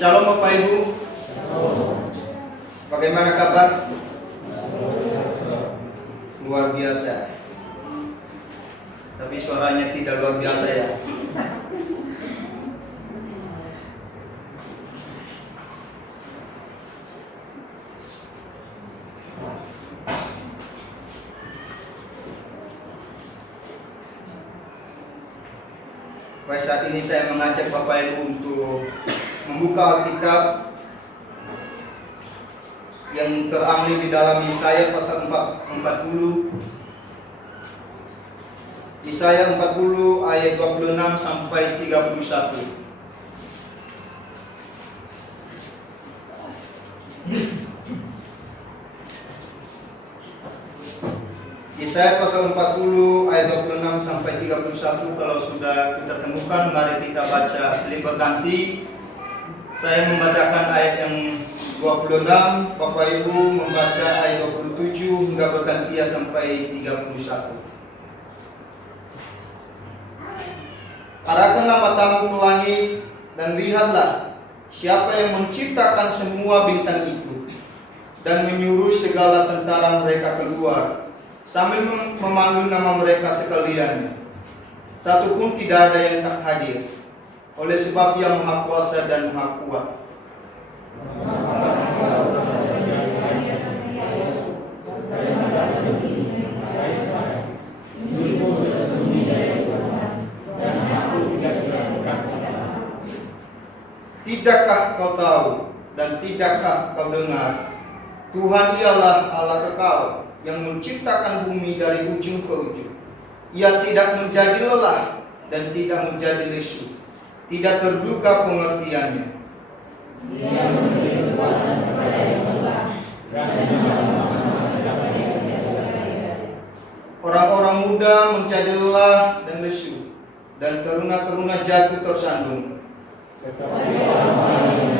Shalom Bapak Ibu. Bagaimana kabar? Luar biasa. Tapi suaranya tidak luar biasa ya. Baik, saat ini saya mengajak Bapak Ibu untuk membuka Alkitab yang terambil di dalam Yesaya pasal 40. Yesaya 40 ayat 26 sampai 31. Yesaya pasal 40 ayat 26 sampai 31. Kalau sudah kita temukan, mari kita baca silih berganti. Saya membacakan ayat yang 26, Bapak Ibu membaca ayat 27 hingga bergantian sampai 31. Arahkanlah matamu ke langit dan lihatlah siapa yang menciptakan semua bintang itu dan menyuruh segala tentara mereka keluar sambil memanggil nama mereka sekalian. Satu pun tidak ada yang tak hadir, oleh sebab Dia Maha Kuasa dan Maha Kuat. Tidakkah kau tahu dan tidakkah kau dengar? Tuhan ialah Allah kekal yang menciptakan bumi dari ujung ke ujung. Ia tidak menjadi lelah dan tidak menjadi lesu, tidak terduga pengertiannya. Dia memberi kekuatan kepada yang lemah dan kepada yang tidak kaya. Orang-orang muda menjadi lelah dan lesu, dan teruna-teruna jatuh tersandung. Tetapi orang-orang yang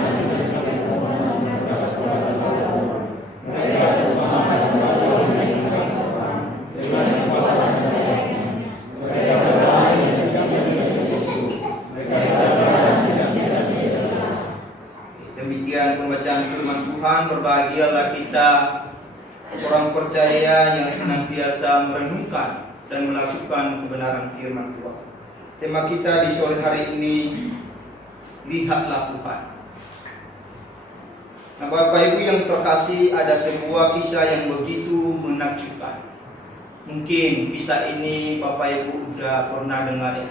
mereka semangat kembali menaikkan orang dengan kekuatan sayapnya. Mereka berlari dan tidak menjadi lesu. Mereka berjalan dan tidak lelah. Demikian pembacaan firman Tuhan. Berbahagialah kita orang percaya yang senantiasa merenungkan dan melakukan kebenaran firman Tuhan. Tema kita di sore hari ini, lihatlah Tuhan. Nah, Bapak Ibu yang terkasih, ada sebuah kisah yang begitu menakjubkan. Mungkin kisah ini Bapak Ibu sudah pernah dengar ya.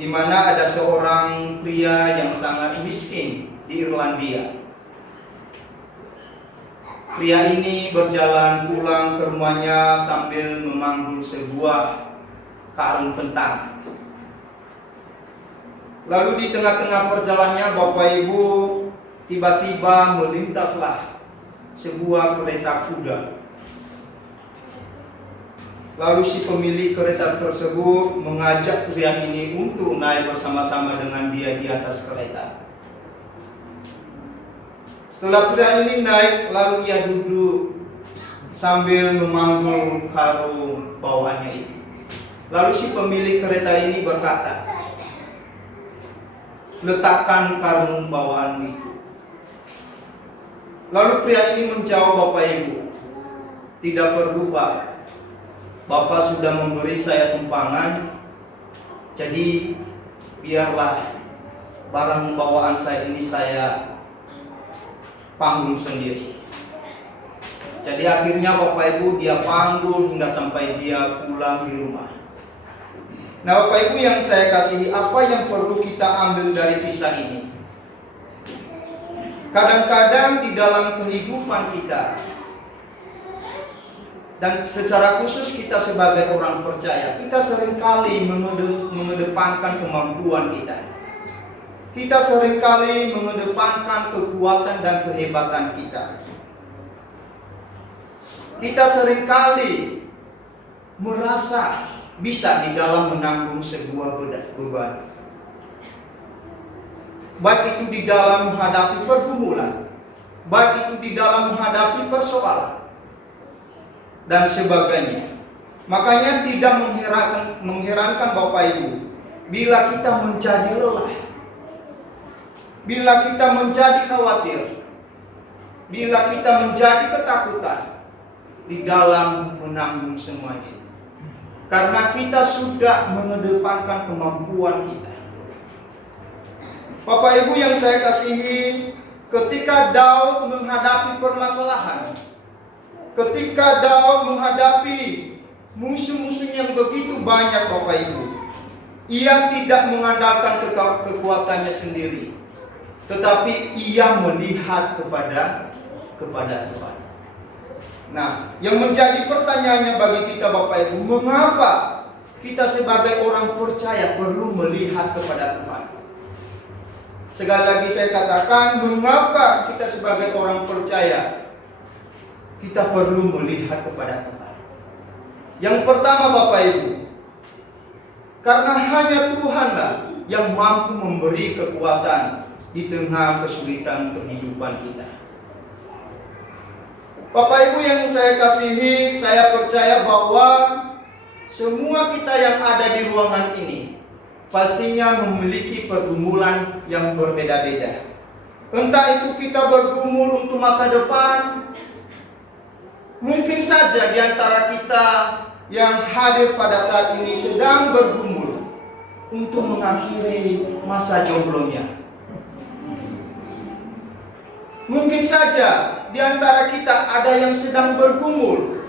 Di mana ada seorang pria yang sangat miskin di Irlandia. Pria ini berjalan pulang ke rumahnya sambil memanggul sebuah karung kentang. Lalu di tengah-tengah perjalanannya Bapak Ibu, tiba-tiba melintaslah sebuah kereta kuda. Lalu si pemilik kereta tersebut mengajak pria ini untuk naik bersama-sama dengan dia di atas kereta. Setelah pria ini naik, lalu ia duduk sambil memanggul karung bawaannya itu. Lalu si pemilik kereta ini berkata, letakkan karung bawaan itu. Lalu pria ini menjawab, Bapak Ibu, tidak perlu Pak. Bapak sudah memberi saya tumpangan, jadi biarlah barang bawaan saya ini saya panggul sendiri. Jadi akhirnya Bapak Ibu dia panggul hingga sampai dia pulang di rumah. Nah Bapak Ibu yang saya kasihi, apa yang perlu kita ambil dari kisah ini? Kadang-kadang di dalam kehidupan kita, dan secara khusus kita sebagai orang percaya, kita seringkali mengedepankan kemampuan kita. Kita seringkali mengedepankan kekuatan dan kehebatan kita. Kita seringkali merasa bisa di dalam menanggung sebuah beban. Baik itu di dalam menghadapi pergumulan, baik itu di dalam menghadapi persoalan, dan sebagainya. Makanya tidak mengherankan Bapak Ibu bila kita menjadi lelah. bila kita menjadi khawatir, bila kita menjadi ketakutan di dalam menanggung semuanya. Karena kita sudah mengedepankan kemampuan kita. Bapak Ibu yang saya kasihi, ketika Daud menghadapi permasalahan, ketika Daud menghadapi musuh-musuh yang begitu banyak, Bapak Ibu, ia tidak mengandalkan kekuatannya sendiri, tetapi ia melihat kepada Tuhan. Nah, yang menjadi pertanyaannya bagi kita, Bapak Ibu, mengapa kita sebagai orang percaya perlu melihat kepada Tuhan? Sekali lagi saya katakan, mengapa kita sebagai orang percaya kita perlu melihat kepada Tuhan? Yang pertama, Bapak Ibu, karena hanya Tuhanlah yang mampu memberi kekuatan di tengah kesulitan kehidupan kita. Bapak Ibu yang saya kasihi, saya percaya bahwa semua kita yang ada di ruangan ini pastinya memiliki pergumulan yang berbeda-beda. Entah itu kita bergumul untuk masa depan, mungkin saja di antara kita yang hadir pada saat ini sedang bergumul untuk mengakhiri masa jomblonya. Mungkin saja di antara kita ada yang sedang bergumul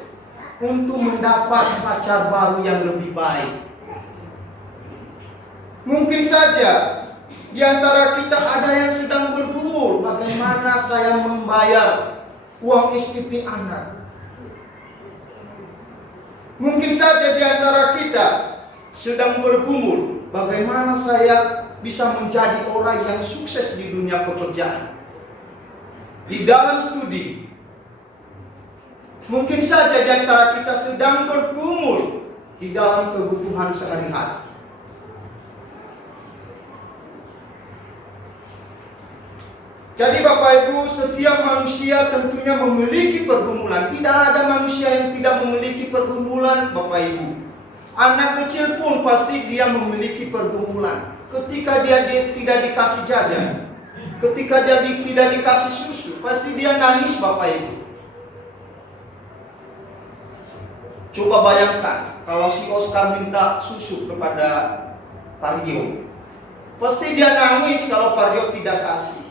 untuk mendapat pacar baru yang lebih baik. Mungkin saja di antara kita ada yang sedang bergumul bagaimana saya membayar uang SPP anak. Mungkin saja di antara kita sedang bergumul bagaimana saya bisa menjadi orang yang sukses di dunia pekerjaan, di dalam studi. Mungkin saja di antara kita sedang bergumul di dalam kebutuhan sehari-hari. Jadi Bapak Ibu, setiap manusia tentunya memiliki pergumulan. Tidak ada manusia yang tidak memiliki pergumulan, Bapak Ibu. Anak kecil pun pasti dia memiliki pergumulan. Ketika dia tidak dikasih jajan, ketika dia tidak dikasih susu, pasti dia nangis, Bapak Ibu. Coba bayangkan kalau si Oscar minta susu kepada Pak Rio, pasti dia nangis kalau Pak Rio tidak kasih.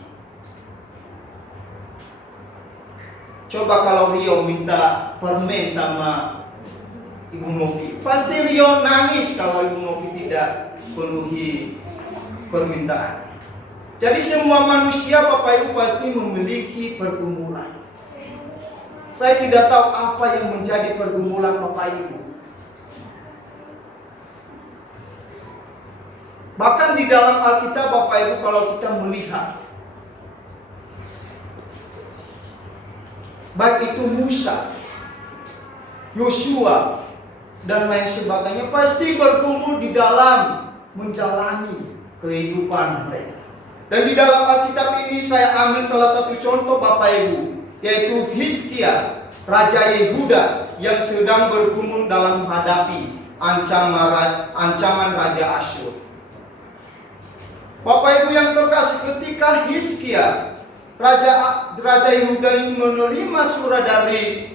Coba kalau Rio minta permen sama Ibu Novi, pasti Rio nangis kalau Ibu Novi tidak penuhi permintaan. Jadi semua manusia, Bapak Ibu, pasti memiliki pergumulan. Saya tidak tahu apa yang menjadi pergumulan Bapak Ibu. Bahkan di dalam Alkitab, Bapak Ibu, kalau kita melihat, baik itu Musa, Yosua, dan lain sebagainya, pasti bergumul di dalam menjalani kehidupan mereka. Dan di dalam Alkitab ini saya ambil salah satu contoh, Bapak Ibu, yaitu Hizkia, Raja Yehuda yang sedang bergumul dalam menghadapi ancaman Raja Asyur. Bapak Ibu yang terkasih, ketika Hizkia Raja Yehuda ini menerima surat dari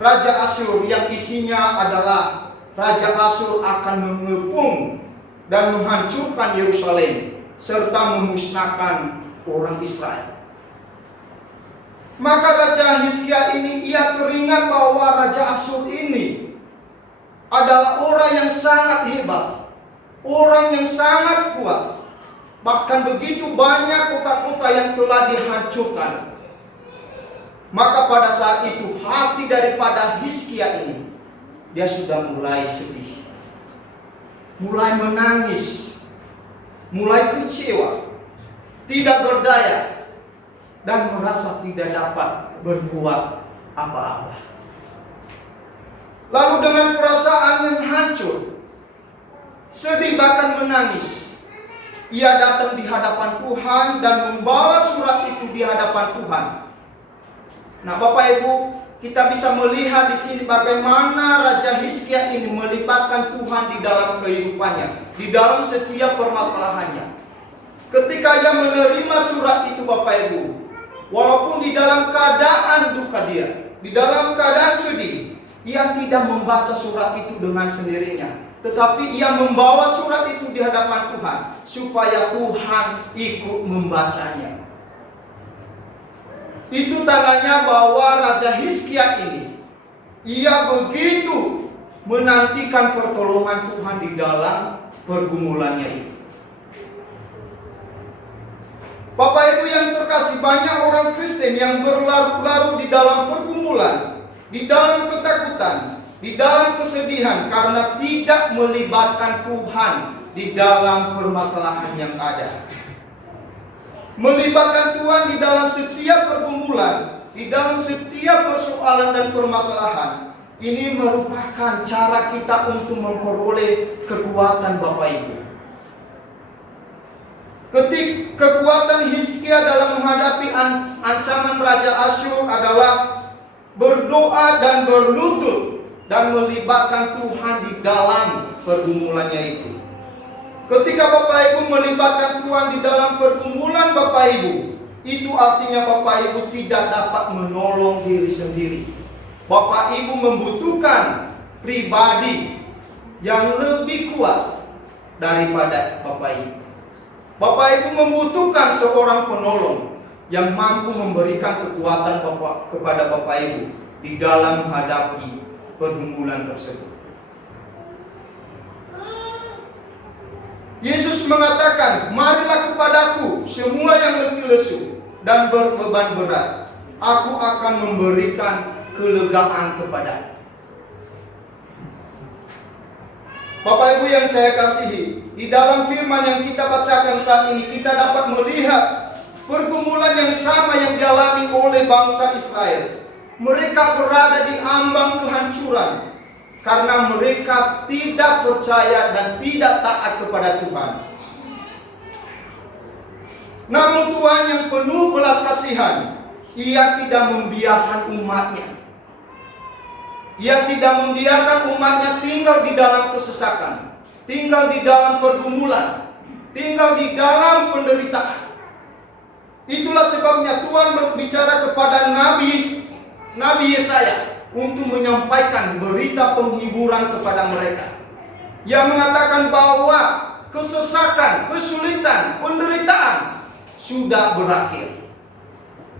Raja Asyur yang isinya adalah Raja Asyur akan mengepung dan menghancurkan Yerusalem serta memusnahkan orang Israel. Maka Raja Hizkia ini ia teringat bahwa Raja Asyur ini adalah orang yang sangat hebat, orang yang sangat kuat. Bahkan begitu banyak kota-kota yang telah dihancurkan. Maka pada saat itu hati daripada Hizkia ini, dia sudah mulai sedih, mulai menangis, mulai kecewa, tidak berdaya, dan merasa tidak dapat berbuat apa-apa. Lalu dengan perasaan yang hancur, sedih bahkan menangis, ia datang di hadapan Tuhan dan membawa surat itu di hadapan Tuhan. Nah, Bapak Ibu, kita bisa melihat di sini bagaimana Raja Hizkia ini melibatkan Tuhan di dalam kehidupannya, di dalam setiap permasalahannya. ketika ia menerima surat itu Bapak Ibu, walaupun di dalam keadaan duka dia, di dalam keadaan sedih, ia tidak membaca surat itu dengan sendirinya, tetapi ia membawa surat itu di hadapan Tuhan, supaya Tuhan ikut membacanya. Itu tandanya bahwa Raja Hizkia ini, ia begitu menantikan pertolongan Tuhan di dalam pergumulannya itu. Bapak Ibu yang terkasih, banyak orang Kristen yang berlarut-larut di dalam pergumulan, di dalam ketakutan, di dalam kesedihan, karena tidak melibatkan Tuhan di dalam permasalahan yang ada. Melibatkan Tuhan di dalam setiap pergumulan, di dalam setiap persoalan dan permasalahan, ini merupakan cara kita untuk memperoleh kekuatan Bapak Ibu. Kekuatan Hizkia dalam menghadapi ancaman Raja Asyur adalah berdoa dan berlutut dan melibatkan Tuhan di dalam pergumulannya itu. Ketika Bapak Ibu melibatkan Tuhan di dalam pergumulan Bapak Ibu, itu artinya Bapak Ibu tidak dapat menolong diri sendiri. Bapak Ibu membutuhkan pribadi yang lebih kuat daripada Bapak Ibu. Bapak Ibu membutuhkan seorang penolong yang mampu memberikan kekuatan kepada Bapak Ibu di dalam menghadapi pergumulan tersebut. Yesus mengatakan, "Marilah kepadaku semua yang letih lesu dan berbeban berat, aku akan memberikan kelegaan kepadamu." Bapak Ibu yang saya kasihi, di dalam firman yang kita bacakan saat ini, kita dapat melihat pergumulan yang sama yang dialami oleh bangsa Israel. Mereka berada di ambang kehancuran karena mereka tidak percaya dan tidak taat kepada Tuhan. Namun Tuhan yang penuh belas kasihan, Ia tidak membiarkan umatnya. Ia tidak membiarkan umatnya tinggal di dalam kesesakan, tinggal di dalam pergumulan, tinggal di dalam penderitaan. Itulah sebabnya Tuhan berbicara kepada Nabi Yesaya untuk menyampaikan berita penghiburan kepada mereka. Ia mengatakan bahwa kesesakan, kesulitan, penderitaan sudah berakhir.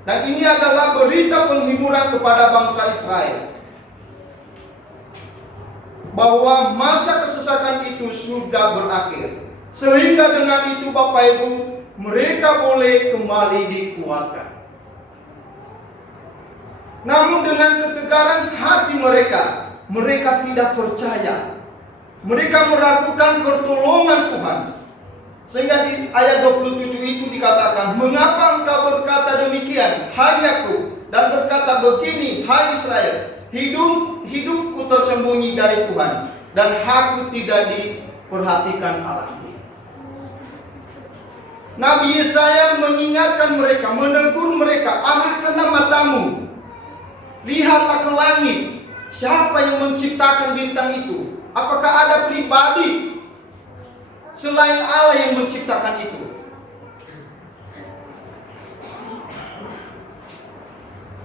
Dan ini adalah berita penghiburan kepada bangsa Israel, bahwa masa kesesakan itu sudah berakhir. Sehingga dengan itu Bapak Ibu, mereka boleh kembali dikuatkan. Namun dengan ketegaran hati mereka, mereka tidak percaya. Mereka meragukan pertolongan Tuhan. Sehingga di ayat 27 itu dikatakan, "Mengapa engkau berkata demikian, hai Yakub, dan berkata begini, hai Israel? Hidupku tersembunyi dari Tuhan, dan aku tidak diperhatikan Allah." Nabi Yesaya mengingatkan mereka, menegur mereka, "Arahkanlah matamu, lihatlah ke langit. Siapa yang menciptakan bintang itu? Apakah ada pribadi selain Allah yang menciptakan itu?"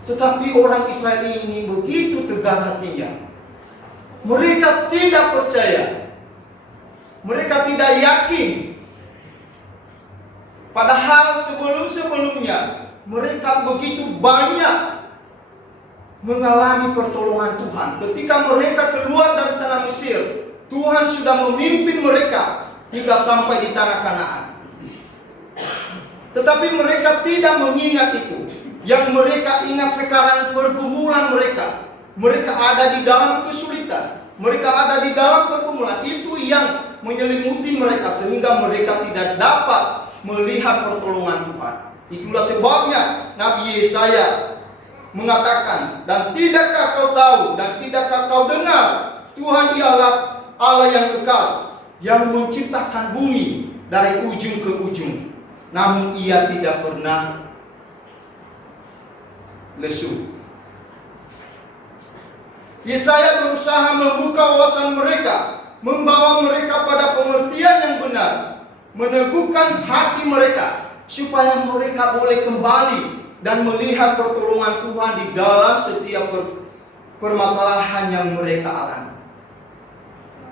Tetapi orang Israel ini begitu tegar hatinya. Mereka tidak percaya. Mereka tidak yakin. Padahal sebelum-sebelumnya mereka begitu banyak mengalami pertolongan Tuhan. Ketika mereka keluar dari tanah Mesir, Tuhan sudah memimpin mereka hingga sampai di tanah Kanaan. Tetapi mereka tidak mengingat itu. Yang mereka ingat sekarang pergumulan mereka. Mereka ada di dalam kesulitan, mereka ada di dalam pergumulan. Itu yang menyelimuti mereka sehingga mereka tidak dapat melihat pertolongan Tuhan. Itulah sebabnya Nabi Yesaya mengatakan, "Dan tidakkah kau tahu dan tidakkah kau dengar, Tuhan ialah Allah yang kekal, yang menciptakan bumi dari ujung ke ujung, namun Ia tidak pernah lesu." Yesaya berusaha membuka wawasan mereka, membawa mereka pada pengertian yang benar meneguhkan hati mereka supaya mereka boleh kembali dan melihat pertolongan Tuhan di dalam setiap permasalahan yang mereka alami.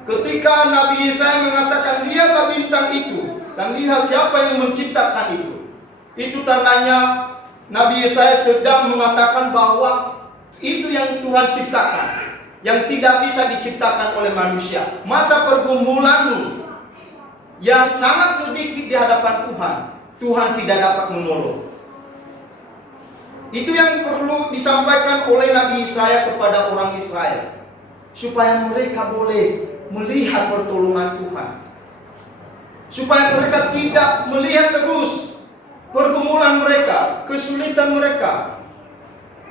Ketika Nabi Yesaya mengatakan, lihatlah bintang itu dan lihat siapa yang menciptakan itu. Itu tandanya Nabi Yesaya sedang mengatakan bahwa itu yang Tuhan ciptakan, yang tidak bisa diciptakan oleh manusia. Masa pergumulanmu yang sangat sedikit di hadapan Tuhan, Tuhan tidak dapat menolong. Itu yang perlu disampaikan oleh Nabi Yesaya kepada orang Israel, supaya mereka boleh melihat pertolongan Tuhan, supaya mereka tidak melihat terus pergumulan mereka, kesulitan mereka.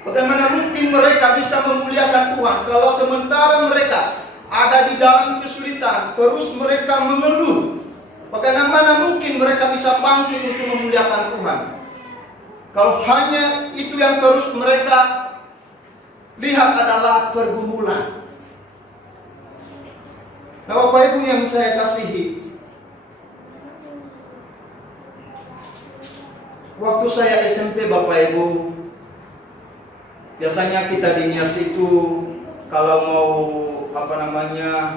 Bagaimana mungkin mereka bisa memuliakan Tuhan kalau sementara mereka ada di dalam kesulitan, terus mereka mengeluh? Bagaimana mungkin mereka bisa bangkit untuk memuliakan Tuhan kalau hanya itu yang terus mereka lihat adalah pergumulan? Nah, Bapak Ibu yang saya kasihi, waktu saya SMP, Bapak Ibu, biasanya kita di Nias itu kalau mau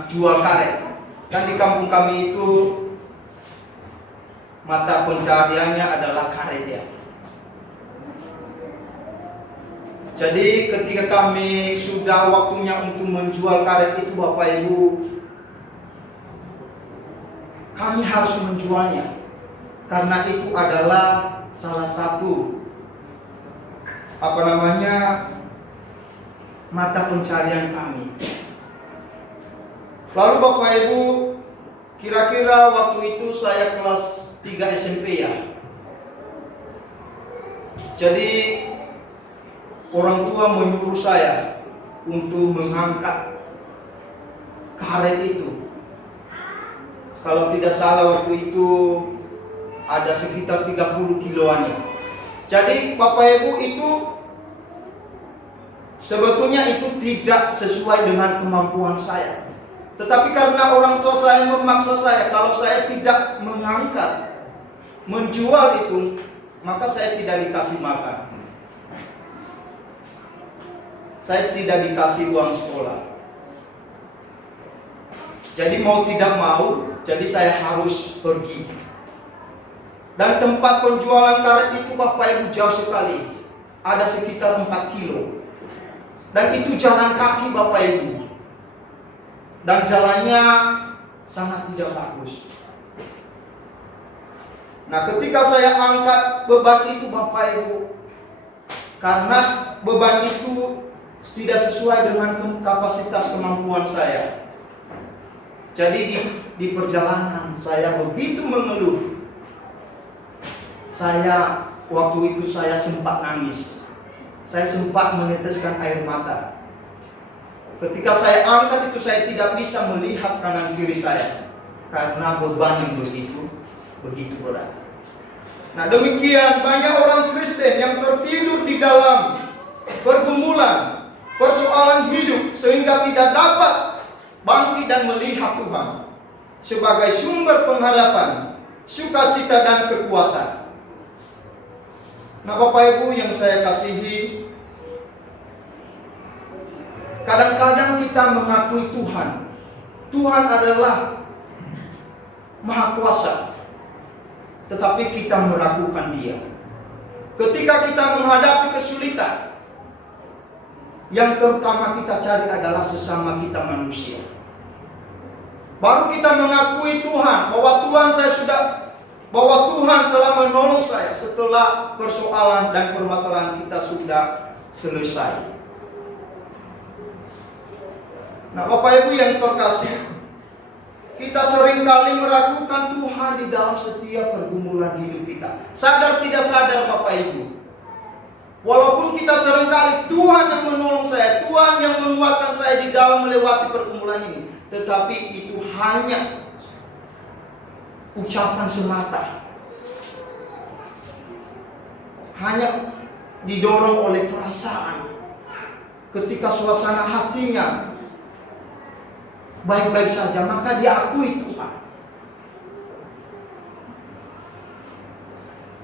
jual karet. Kan di kampung kami itu mata pencariannya adalah karet ya. Jadi ketika kami sudah waktunya untuk menjual karet itu, Bapak Ibu, kami harus menjualnya, karena itu adalah salah satu mata pencarian kami. Lalu Bapak Ibu, kira-kira waktu itu saya kelas 3 SMP ya. Jadi orang tua menyuruh saya untuk mengangkat karet itu. Kalau tidak salah waktu itu ada sekitar 30 kiloannya. Jadi Bapak Ibu, itu sebetulnya itu tidak sesuai dengan kemampuan saya. Tetapi karena orang tua saya memaksa saya, kalau saya tidak mengangkat, menjual itu, maka saya tidak dikasih makan. Saya tidak dikasih uang sekolah. Jadi mau tidak mau, jadi saya harus pergi. Dan tempat penjualan karet itu, Bapak Ibu, jauh sekali. Ada sekitar 4 kilo. Dan itu jalan kaki, Bapak Ibu. Dan jalannya sangat tidak bagus. Nah, ketika saya angkat beban itu, Bapak Ibu, karena beban itu tidak sesuai dengan kapasitas kemampuan saya. Jadi di perjalanan saya begitu mengeluh. Waktu itu saya sempat nangis. Saya sempat meneteskan air mata. Ketika saya angkat itu, saya tidak bisa melihat kanan kiri saya karena beban yang begitu berat. Nah, demikian banyak orang Kristen yang tertidur di dalam pergumulan, persoalan hidup, sehingga tidak dapat bangkit dan melihat Tuhan sebagai sumber pengharapan, sukacita dan kekuatan. Nah, Bapak Ibu yang saya kasihi, kadang-kadang kita mengakui Tuhan adalah Maha Kuasa, tetapi kita meragukan Dia. Ketika kita menghadapi kesulitan, yang terutama kita cari adalah sesama kita manusia. Baru kita mengakui Tuhan, bahwa Tuhan telah menolong saya setelah persoalan dan permasalahan kita sudah selesai. Nah, Bapak Ibu yang terkasih, kita seringkali meragukan Tuhan di dalam setiap pergumulan hidup kita. Sadar tidak sadar, Bapak Ibu, walaupun kita seringkali Tuhan yang menolong saya, Tuhan yang menguatkan saya di dalam melewati pergumulan ini, tetapi itu hanya ucapan semata, hanya didorong oleh perasaan. Ketika suasana hatinya baik-baik saja, maka diakui Tuhan.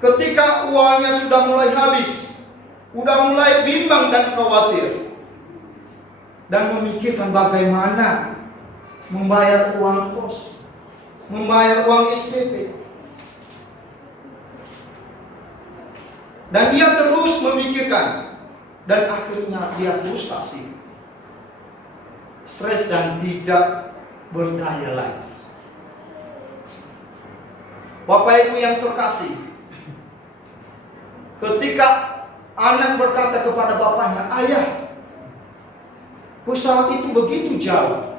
ketika uangnya sudah mulai habis, sudah mulai bimbang dan khawatir, dan memikirkan bagaimana membayar uang kos, membayar uang SPP. Dan dia terus memikirkan, dan akhirnya dia frustasi, stres, dan tidak berdaya lagi. Bapak Ibu yang terkasih, ketika anak berkata kepada bapaknya, "Ayah, pesawat itu begitu jauh."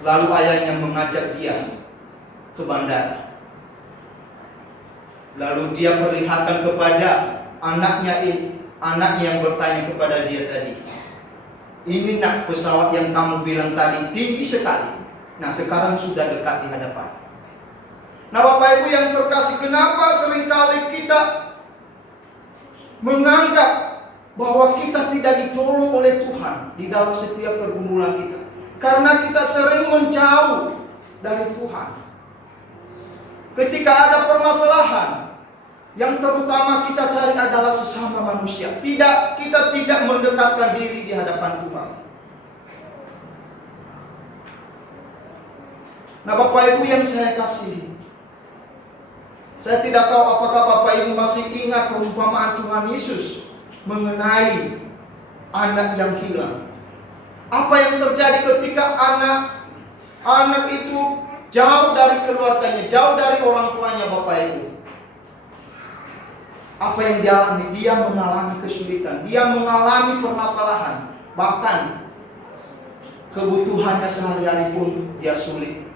Lalu ayahnya mengajak dia ke bandara. Lalu dia perlihatkan kepada anaknya yang bertanya kepada dia tadi, "Ini nak pesawat yang kamu bilang tadi tinggi sekali. Nah, sekarang sudah dekat di hadapan." Nah, Bapak Ibu yang terkasih, kenapa seringkali kita menganggap bahwa kita tidak ditolong oleh Tuhan di dalam setiap pergumulan kita? Karena kita sering menjauh dari Tuhan. Ketika ada permasalahan, yang terutama kita cari adalah sesama manusia. Kita tidak mendekatkan diri di hadapan Tuhan. Nah, Bapak Ibu yang saya kasihi, saya tidak tahu apakah Bapak Ibu masih ingat perumpamaan Tuhan Yesus mengenai anak yang hilang. Apa yang terjadi ketika anak itu jauh dari keluarganya, jauh dari orang tuanya, Bapak Ibu? Apa yang dialami? Dia mengalami kesulitan, dia mengalami permasalahan, bahkan kebutuhannya sehari-hari pun dia sulit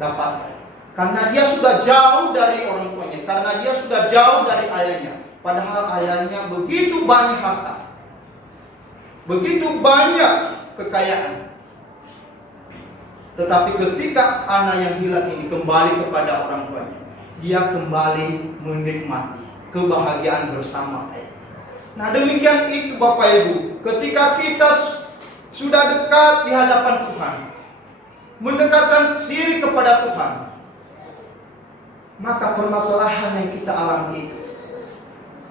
dapatkan. Karena dia sudah jauh dari orang tuanya, karena dia sudah jauh dari ayahnya. Padahal ayahnya begitu banyak harta, begitu banyak kekayaan. Tetapi ketika anak yang hilang ini kembali kepada orang tuanya, dia kembali menikmati kebahagiaan bersama ayah. Nah, demikian itu Bapak Ibu, ketika kita sudah dekat di hadapan Tuhan, mendekatkan diri kepada Tuhan, maka permasalahan yang kita alami itu,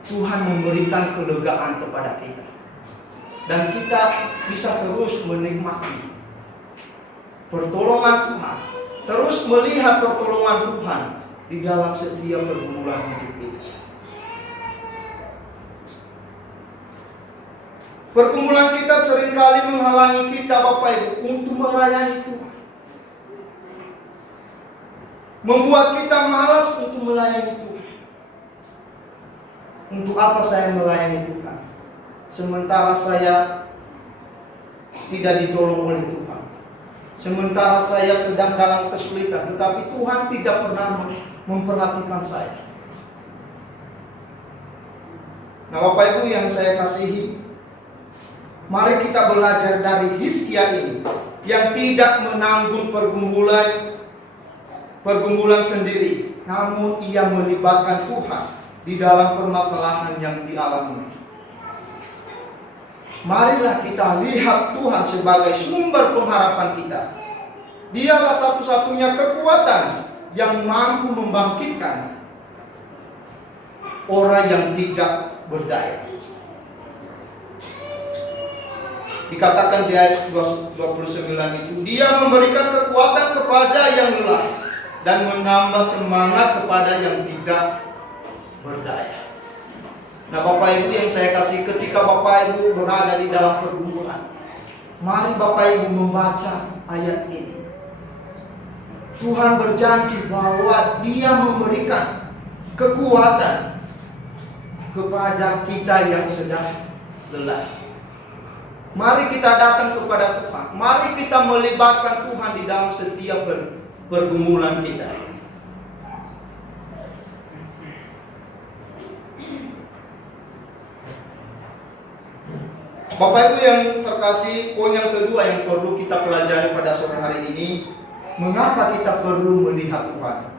Tuhan memberikan kelegaan kepada kita, dan kita bisa terus menikmati pertolongan Tuhan, terus melihat pertolongan Tuhan di dalam setiap pergumulan hidup kita. Pergumulan kita seringkali menghalangi kita, Bapak Ibu, untuk melayani Tuhan, membuat kita malas untuk melayani Tuhan. Untuk apa saya melayani Tuhan, sementara saya tidak ditolong oleh Tuhan, sementara saya sedang dalam kesulitan, tetapi Tuhan tidak pernah memperhatikan saya. Nah, Bapak Ibu yang saya kasihi, mari kita belajar dari Hizkia ini, yang tidak menanggung pergumulan sendiri, namun ia melibatkan Tuhan di dalam permasalahan yang dialami. Marilah kita lihat Tuhan sebagai sumber pengharapan kita. Dialah satu-satunya kekuatan yang mampu membangkitkan orang yang tidak berdaya. Dikatakan di ayat 29 itu, dia memberikan kekuatan kepada yang lelah dan menambah semangat kepada yang tidak berdaya. Nah, Bapak Ibu yang saya kasih, ketika Bapak Ibu berada di dalam pergumulan, mari Bapak Ibu membaca ayat ini. Tuhan berjanji bahwa Dia memberikan kekuatan kepada kita yang sedang lelah. Mari kita datang kepada Tuhan. Mari kita melibatkan Tuhan di dalam setiap pergumulan kita. Bapak Ibu yang terkasih, poin yang kedua yang perlu kita pelajari pada sore hari ini, mengapa kita perlu melihat Tuhan.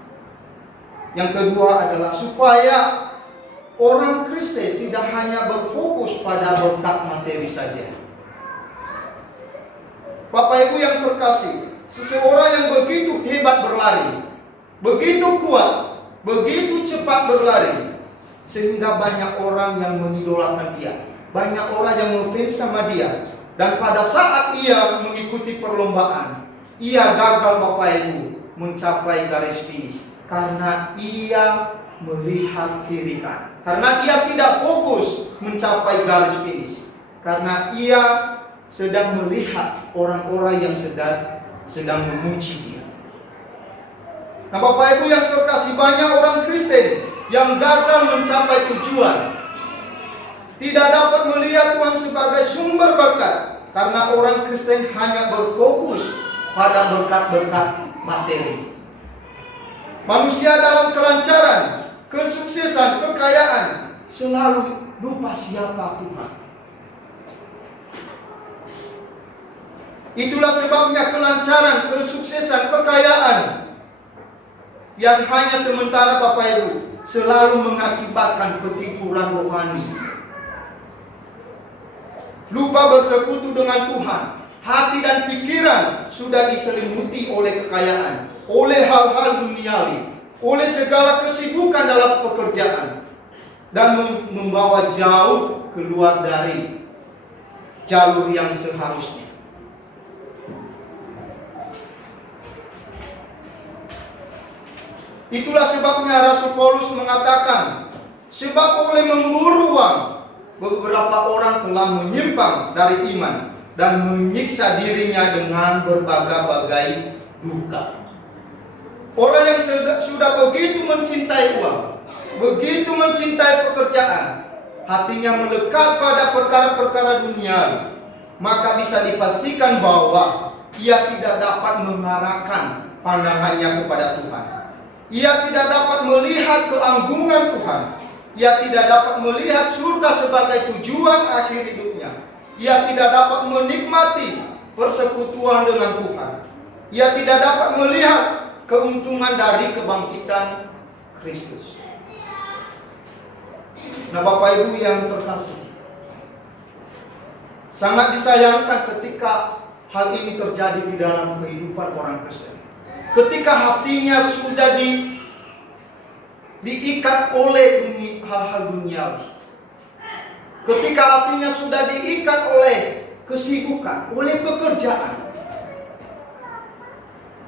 Yang kedua adalah supaya orang Kristen tidak hanya berfokus pada berkat materi saja. Bapak Ibu yang terkasih, seseorang yang begitu hebat berlari, begitu kuat, begitu cepat berlari, sehingga banyak orang yang mengidolakan dia, banyak orang yang ngefans sama dia. Dan pada saat ia mengikuti perlombaan, ia gagal Bapak Ibu mencapai garis finish karena ia melihat kiri kanan. Karena dia tidak fokus mencapai garis finish, karena ia sedang melihat orang-orang yang sedang memuji dia. Nah Bapak Ibu yang terkasih, banyak orang Kristen yang gagal mencapai tujuan, tidak dapat melihat Tuhan sebagai sumber berkat, karena orang Kristen hanya berfokus pada berkat-berkat materi. Manusia dalam kelancaran, kesuksesan, kekayaan selalu lupa siapa Tuhan. Itulah sebabnya kelancaran, kesuksesan, kekayaan yang hanya sementara Bapak Ibu selalu mengakibatkan ketiduran rohani. Lupa bersekutu dengan Tuhan. Hati dan pikiran sudah diselimuti oleh kekayaan, oleh hal-hal duniawi, oleh segala kesibukan dalam pekerjaan, dan membawa jauh keluar dari jalur yang seharusnya. Itulah sebabnya Rasul Paulus mengatakan, sebab oleh memburu uang, beberapa orang telah menyimpang dari iman dan menyiksa dirinya dengan berbagai-bagai duka. Orang yang sudah begitu mencintai uang, begitu mencintai pekerjaan, hatinya melekat pada perkara-perkara dunia, maka bisa dipastikan bahwa ia tidak dapat mengarahkan pandangannya kepada Tuhan. Ia tidak dapat melihat keanggungan Tuhan. Ia tidak dapat melihat surga sebagai tujuan akhir hidupnya. Ia tidak dapat menikmati persekutuan dengan Tuhan. Ia tidak dapat melihat keuntungan dari kebangkitan Kristus. Nah Bapak Ibu yang terkasih, sangat disayangkan ketika hal ini terjadi di dalam kehidupan orang Kristen. Ketika hatinya sudah diikat oleh hal-hal duniawi. Ketika hatinya sudah diikat oleh kesibukan, oleh pekerjaan,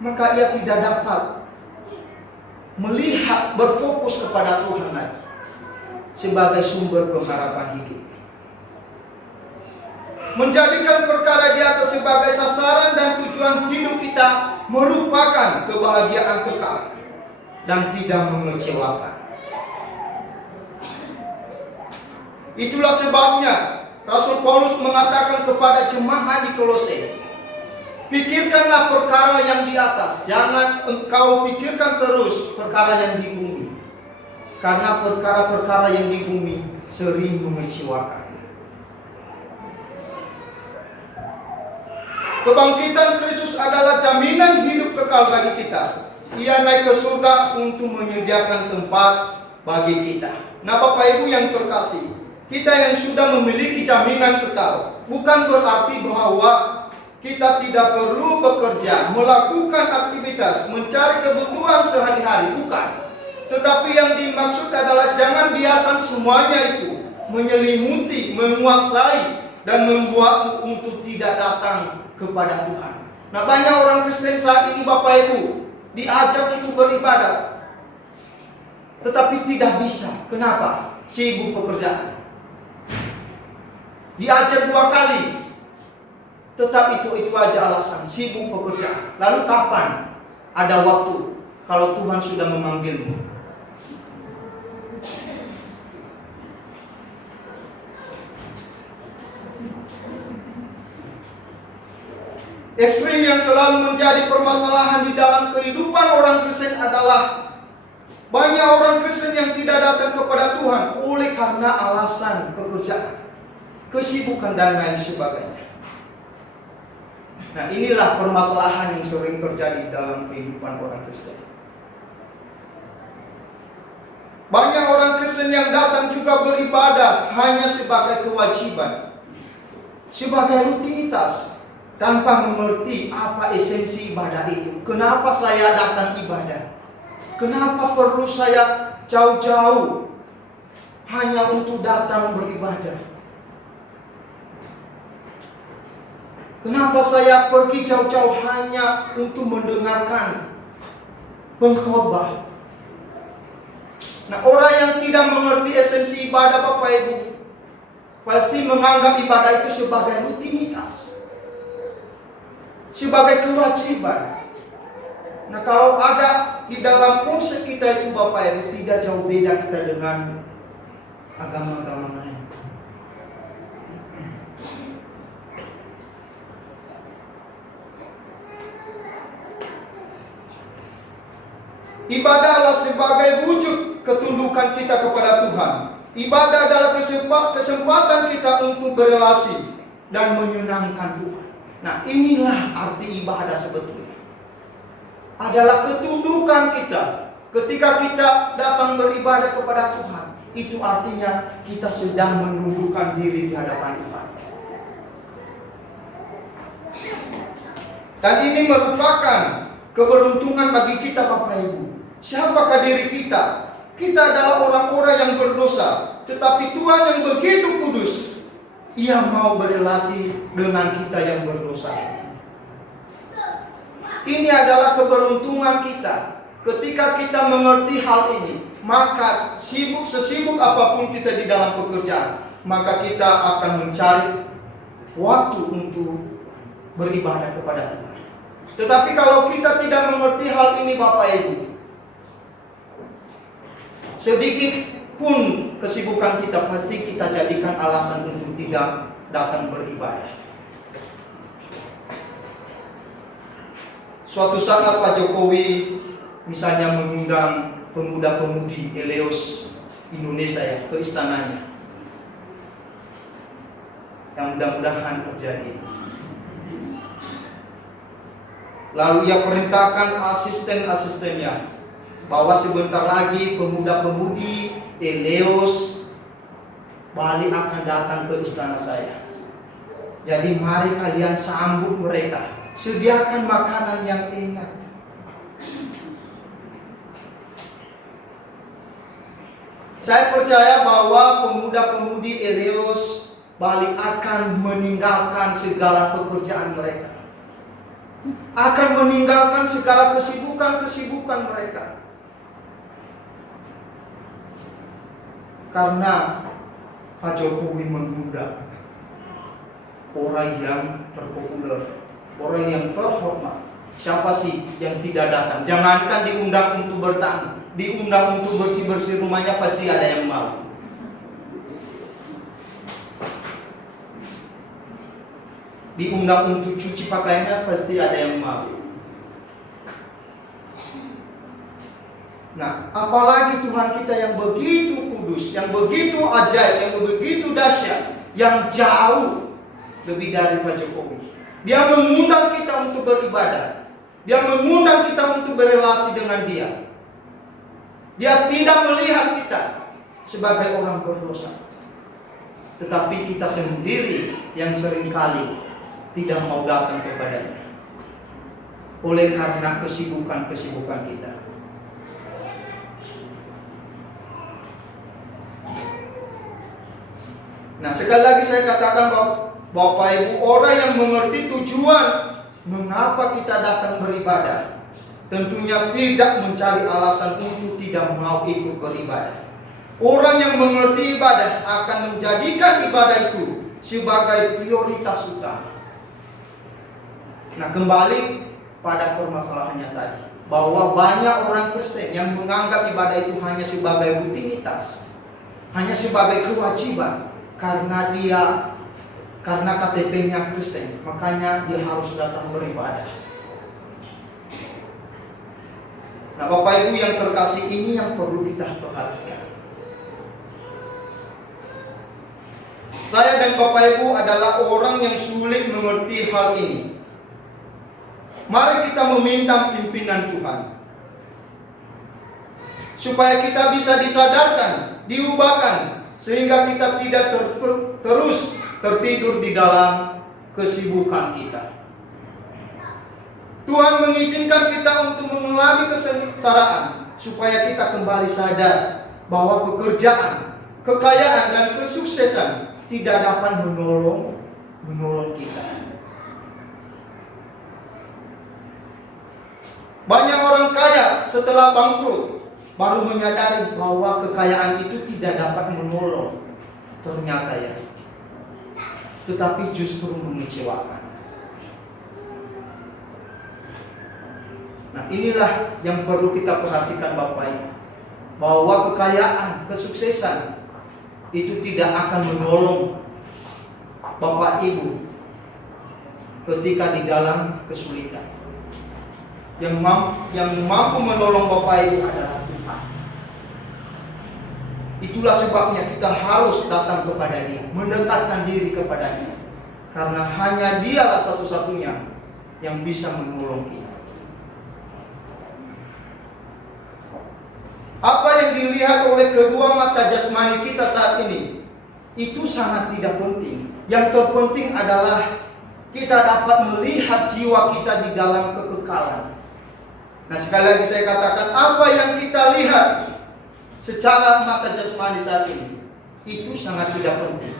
maka ia tidak dapat melihat, berfokus kepada Tuhan lagi sebagai sumber pengharapan hidup. Menjadikan perkara di atas sebagai sasaran dan tujuan hidup kita merupakan kebahagiaan kekal dan tidak mengecewakan. Itulah sebabnya Rasul Paulus mengatakan kepada jemaat di Kolose, pikirkanlah perkara yang di atas, jangan engkau pikirkan terus perkara yang di bumi, karena perkara-perkara yang di bumi sering mengecewakan. Kebangkitan Kristus adalah jaminan hidup kekal bagi kita. Ia naik ke surga untuk menyediakan tempat bagi kita. Nah Bapak Ibu yang terkasih, kita yang sudah memiliki jaminan kekal, bukan berarti bahwa kita tidak perlu bekerja, melakukan aktivitas, mencari kebutuhan sehari-hari, bukan. Tetapi yang dimaksud adalah jangan biarkan semuanya itu menyelimuti, menguasai, dan membuatmu untuk tidak datang kepada Tuhan. Nah banyak orang Kristen saat ini Bapak Ibu diajak untuk beribadah, tetapi tidak bisa. Kenapa? Sibuk pekerjaan. Diajak 2 kali, tetap itu aja alasan, sibuk pekerjaan. Lalu kapan ada waktu kalau Tuhan sudah memanggilmu? Ekstrim yang selalu menjadi permasalahan di dalam kehidupan orang Kristen adalah banyak orang Kristen yang tidak datang kepada Tuhan oleh karena alasan pekerjaan, kesibukan dan lain sebagainya. Nah inilah permasalahan yang sering terjadi dalam kehidupan orang Kristen. Banyak orang Kristen yang datang juga beribadah hanya sebagai kewajiban, sebagai rutinitas, tanpa mengerti apa esensi ibadah itu. Kenapa saya datang ibadah? Kenapa perlu saya jauh-jauh hanya untuk datang beribadah? Kenapa saya pergi jauh-jauh hanya untuk mendengarkan pengkhotbah? Nah, orang yang tidak mengerti esensi ibadah, Bapak Ibu, pasti menganggap ibadah itu sebagai rutinitas, sebagai kewajiban. Nah, kalau ada di dalam konsep kita itu, Bapak Ibu, tidak jauh beda kita dengan agama-agama lain. Ibadah adalah sebagai wujud ketundukan kita kepada Tuhan. Ibadah adalah kesempatan kita untuk berelasi dan menyenangkan Tuhan. Nah, inilah arti ibadah sebetulnya. Adalah ketundukan kita. Ketika kita datang beribadah kepada Tuhan, itu artinya kita sedang menundukkan diri di hadapan Tuhan. Dan ini merupakan keberuntungan bagi kita, Bapak Ibu. Siapakah diri kita? Kita adalah orang-orang yang berdosa, tetapi Tuhan yang begitu kudus, Ia mau berelasi dengan kita yang berdosa. Ini adalah keberuntungan kita. Ketika kita mengerti hal ini, maka sesibuk apapun kita di dalam pekerjaan, maka kita akan mencari waktu untuk beribadah kepada Tuhan. Tetapi kalau kita tidak mengerti hal ini, Bapak Ibu, sedikit pun kesibukan kita pasti kita jadikan alasan untuk tidak datang beribadah. Suatu saat Pak Jokowi misalnya mengundang pemuda-pemudi Eleos Indonesia ya, ke istananya. Yang mudah-mudahan terjadi. Lalu ia perintahkan asisten-asistennya bahwa sebentar lagi pemuda-pemudi Eleos Bali akan datang ke istana saya. Jadi mari kalian sambut mereka, sediakan makanan yang enak. Saya percaya bahwa pemuda-pemudi Eleos Bali akan meninggalkan segala pekerjaan mereka, akan meninggalkan segala kesibukan mereka. Karena Pak Jokowi mengundang orang yang terpopuler, orang yang terhormat. Siapa sih yang tidak datang? Jangankan diundang untuk bertamu, diundang untuk bersih-bersih rumahnya pasti ada yang mau. Diundang untuk cuci pakaiannya pasti ada yang mau. Nah, apalagi Tuhan kita yang begitu kudus, yang begitu ajaib, yang begitu dahsyat, yang jauh lebih dari Pak Jokowi. Dia mengundang kita untuk beribadah. Dia mengundang kita untuk berelasi dengan Dia. Dia tidak melihat kita sebagai orang berdosa, tetapi kita sendiri yang seringkali tidak mau datang kepadanya oleh karena kesibukan kita. Nah, sekali lagi saya katakan Bapak Ibu, orang yang mengerti tujuan mengapa kita datang beribadah, tentunya tidak mencari alasan untuk tidak mau ikut beribadah. Orang yang mengerti ibadah akan menjadikan ibadah itu sebagai prioritas utama. Nah, kembali pada permasalahannya tadi, bahwa banyak orang Kristen yang menganggap ibadah itu hanya sebagai rutinitas, hanya sebagai kewajiban. Karena KTP-nya Kristen, makanya dia harus datang beribadah. Nah, Bapak Ibu yang terkasih, ini yang perlu kita perhatikan. Saya dan Bapak Ibu adalah orang yang sulit mengerti hal ini. Mari kita meminta pimpinan Tuhan, supaya kita bisa disadarkan, diubahkan, sehingga kita tidak terus tertidur di dalam kesibukan kita. Tuhan mengizinkan kita untuk mengalami kesengsaraan, supaya kita kembali sadar bahwa pekerjaan, kekayaan, dan kesuksesan tidak dapat menolong kita. Banyak orang kaya setelah bangkrut baru menyadari bahwa kekayaan itu tidak dapat menolong. Ternyata ya, tetapi justru mengecewakan. Nah, inilah yang perlu kita perhatikan Bapak Ibu, bahwa kekayaan, kesuksesan itu tidak akan menolong Bapak Ibu ketika di dalam kesulitan. Yang mampu menolong Bapak Ibu adalah Tuhan. Itulah sebabnya kita harus datang kepada Dia, mendekatkan diri kepada Dia, karena hanya Dialah satu-satunya yang bisa menolong kita. Apa yang dilihat oleh kedua mata jasmani kita saat ini itu sangat tidak penting. Yang terpenting adalah kita dapat melihat jiwa kita di dalam kekekalan. Nah, sekali lagi saya katakan, apa yang kita lihat secara mata jasmani saat ini itu sangat tidak penting.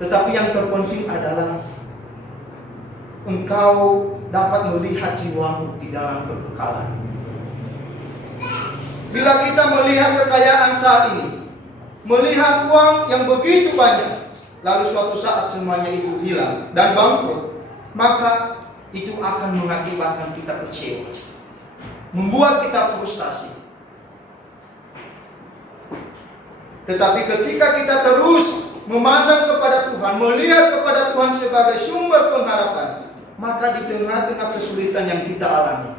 Tetapi yang terpenting adalah engkau dapat melihat jiwamu di dalam kekekalan. Bila kita melihat kekayaan saat ini, melihat uang yang begitu banyak, lalu suatu saat semuanya itu hilang dan bangkrut, maka itu akan mengakibatkan kita kecewa, membuat kita frustasi. Tetapi ketika kita terus memandang kepada Tuhan, melihat kepada Tuhan sebagai sumber pengharapan, maka di tengah-tengah kesulitan yang kita alami,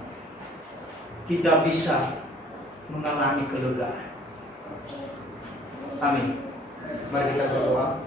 kita bisa mengalami kelegaan. Amin. Mari kita berdoa.